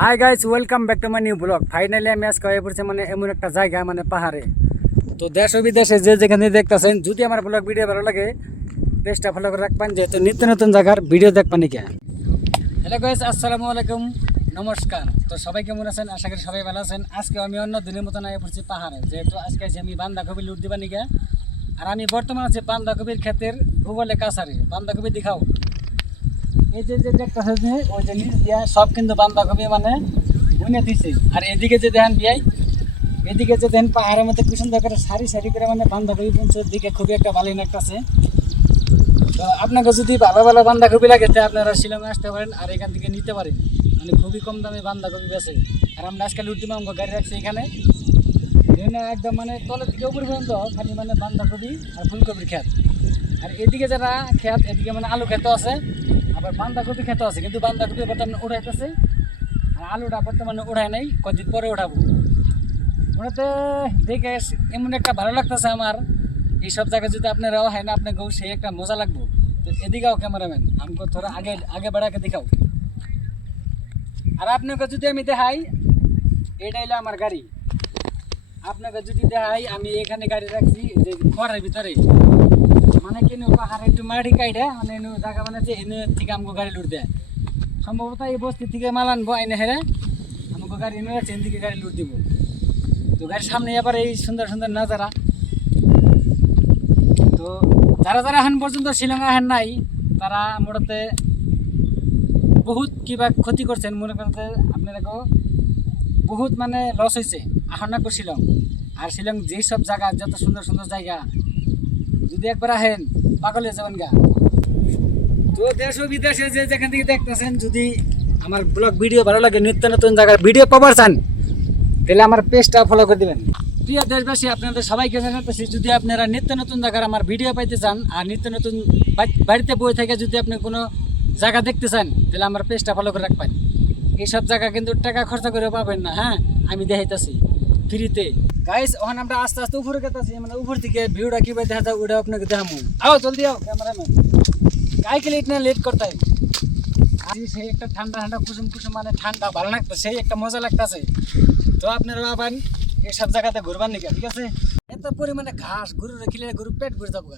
Hi guys, welcome back to my new blog. Finally আমি আজকে হয়ে পড়ছি এমন একটা জায়গা পাহাড়ে। তো দেশ ও বিদেশে যে যেখানে দেখতেছেন, যদি আমার ব্লগ ভিডিও ভালো লাগে পেজটা ফলো করে রাখবেন, যেহেতু নিত্য নতুন জায়গার ভিডিও দেখবেন নাকি। হ্যালো গাইস, আসসালামু আলাইকুম, নমস্কার। তো সবাই কেমন আছেন? আশা করি সবাই ভালো আছেন। আজকে আমি অন্য দিনের মতন আগে পড়ছি পাহাড়ে, যেহেতু আজকে আছি আমি বান্ধাকপি লুট দিবা নিকে। আর আমি বর্তমান আছি বান্ধাকপির ক্ষেতের ভূগোলে কাছারে। বান্ধাকপি দেখাও, এই যে যে দেখতেছেন যে ওই যে নিচ দিয়া সব কিন্তু বান্ধাকপি বুনে দিছে। আর এদিকে যে দেখেন বিয়াই, এদিকে যে দেখেন পাহাড়ের মধ্যে কি সুন্দর করে সারি সারি করে বান্ধাকপি বুনছে, দিকে খুবই একটা ভালো লাগতেছে। তো আপনাকে যদি ভালো ভালো বান্ধাকপি লাগে তো আপনারা শিলংয়ে আসতে পারেন আর এখান থেকে নিতে পারেন। খুবই কম দামে বান্ধাকপি বেছে। আর আমরা আজকে লুট দিলাম, গাড়ি রাখছি এখানে একদম তলের দিকে উপর পর্যন্ত খালি বান্ধাকপি আর ফুলকপির ক্ষেত। আর এদিকে যারা ক্ষেত, এদিকে আলু ক্ষেত আছে, আবার বান্ধাকপি ক্ষেত আছে। কিন্তু বান্ধাকপি বর্তমানে উঠাইতেছে আর আলুটা বর্তমানে উঠায় নাই, কদিন পরে উঠাবো। ওটাতে দেখে এমন একটা ভালো লাগতেছে আমার। এইসব জায়গায় যদি আপনারাও হয় না, আপনাকেও সেই একটা মজা লাগবো। তো এদিকেও ক্যামেরাম্যান আমাকে থোড়া আগে আগে বাড়াকে দেখাও। আর আপনাকে যদি আমি দেখাই, এটা হলো আমার গাড়ি। আপনাকে যদি দেখাই, আমি এখানে গাড়ি রাখছি যে ঘরের ভিতরে, কেন পাহাড়ে একটু মাটি কাইডে জায়গা বানাচ্ছে, এনে থেকে আমাকে গাড়ি লুট দেয়। সম্ভবত এই বস্তি থেকে মাল আনবো, এনে হেরে আমাকে গাড়ি এনে চেন থেকে গাড়ি লুট দিব। তো গাড়ির সামনে আবার এই সুন্দর সুন্দর নাজারা। তো যারা যারা এখন পর্যন্ত শিলংয়ে আহেন নাই, তারা মোটাতে বহুত কিবা ক্ষতি করছেন। মনে করতে আপনারাকেও বহুত লস হয়েছে। আহন না শিলং। আর শিলং যেই সব জায়গা, যত সুন্দর সুন্দর জায়গা, যদি একবার আহেন পাগলে যাবেন গা। তো দেশ ও বিদেশে যে যেখান থেকে দেখতেছেন, যদি আমার ব্লগ ভিডিও ভালো লাগে, নিত্য নতুন জায়গার ভিডিও পাবার চান, তাহলে আমার পেজটা ফলো করে দেবেন। প্রিয় দেশবাসী, আপনাদের সবাইকে জানাতেছি, যদি আপনারা নিত্য নতুন জায়গার আমার ভিডিও পাইতে চান আর নিত্য নতুন বাড়িতে বই থেকে যদি আপনি কোনো জায়গা দেখতে চান, তাহলে আমার পেজটা ফলো করে রাখবেন। এইসব জায়গা কিন্তু টাকা খরচা করে পাবেন না। হ্যাঁ, আমি দেখাইতেছি ফ্রিতে। গাইস, ওখানে আমরা আস্তে আস্তে উপরে গেতেছি, উপর থেকে ভিউটা কীভাবে দেখা যায় ওটা আপনাকে দেখাবো। আও জলদি আও ক্যামেরাম্যান, কাই के लिए इतना लेट करता है? সেই একটা ঠান্ডা ঠান্ডা কুসুম কুসুম ঠান্ডা ভালো লাগতো, সেই একটা মজা লাগতেছে। তো আপনারা আবার এইসব জায়গাতে ঘুরবার নাকি, ঠিক আছে? এত পরিমাণে ঘাস, গরু রেখিলে গরু পেট ভরে যাবো।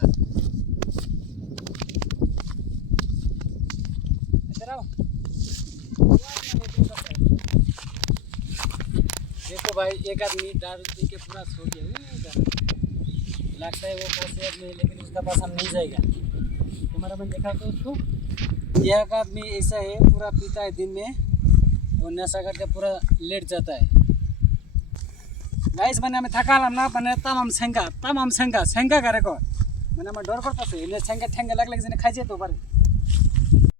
देखो भाई, एक आदमी दारू पी के पूरा सो गया। लगता है वो पास से आदमी, लेकिन उसका पास हम नहीं जाएगा। तुम्हारा मैं देखा तो उसको, एक आदमी ऐसा है पूरा पीता है दिन में और नशा करके पूरा लेट जाता है। गाइस, मैं थकालाम ना, तमाम सेंगा करे को मैं डर करता से, सेंगा ठेंगा लग लगे खाई तो पारे।